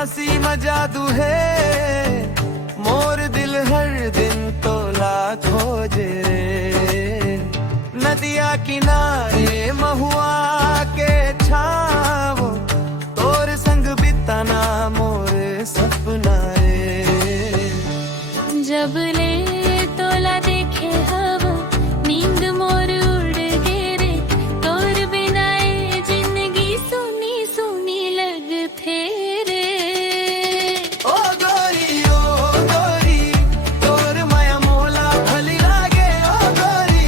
हंसी मजादू है, मोर दिल हर दिन तोला खोजे रे। नदिया किनारे महुआ के छावो, तोर संग बिताना मोर सपना रे। जब ले तोला देखे हवा, नींद मोर उड़ गे रे। तोर बिना ये जिंदगी सुनी सुनी लगथे रे। ओ गोरी तोर माया मोला भली लागे। ओ गोरी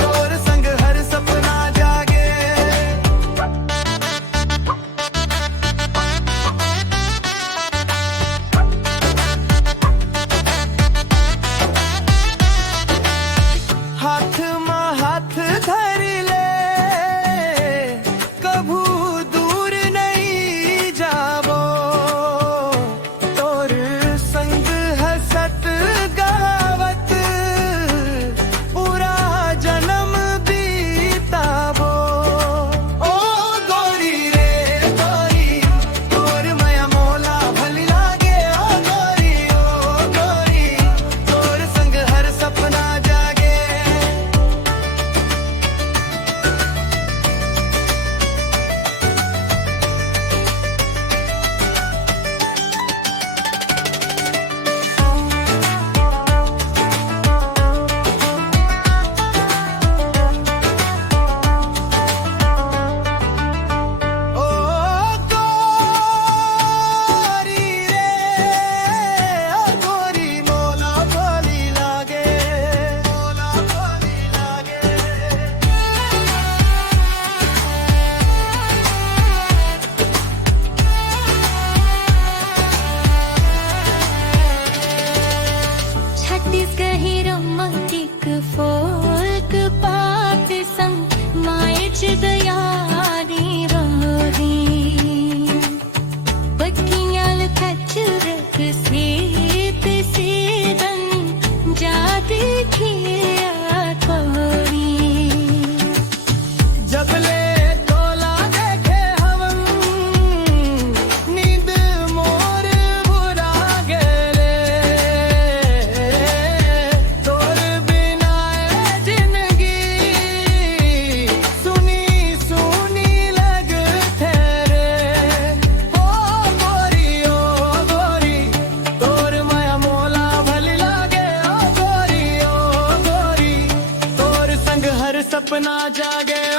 तोर संग हर सपना जागे। हाथ में हाथ धर ले, कभू दूर नहीं जाबो। तोर संग हसत गावत पूरा जन्म बीताबो। ओ गोरी रे गोरी, तोर माया मोला भली लागे। ओ गोरी तोर संग हर सपना जागे। ओ गोरी रे ओ गोरी मोला भली लागे। मोला भली लागे। छत्तीसगढ़ी रोमांटिक फोक पाप संग मायच दयारी रही। पक्कियाल कचरक सेत सेदन जात खिया थोड़ी। जब ले तोला देखे हम, नींद मोर बुरा गेले। तोर बिना ये जिंदगी सुनी सुनी लगथे रे। ओ गोरी तोर माया मोला भली लागे। ओ गोरी तोर संग हर सपना जागे। ओ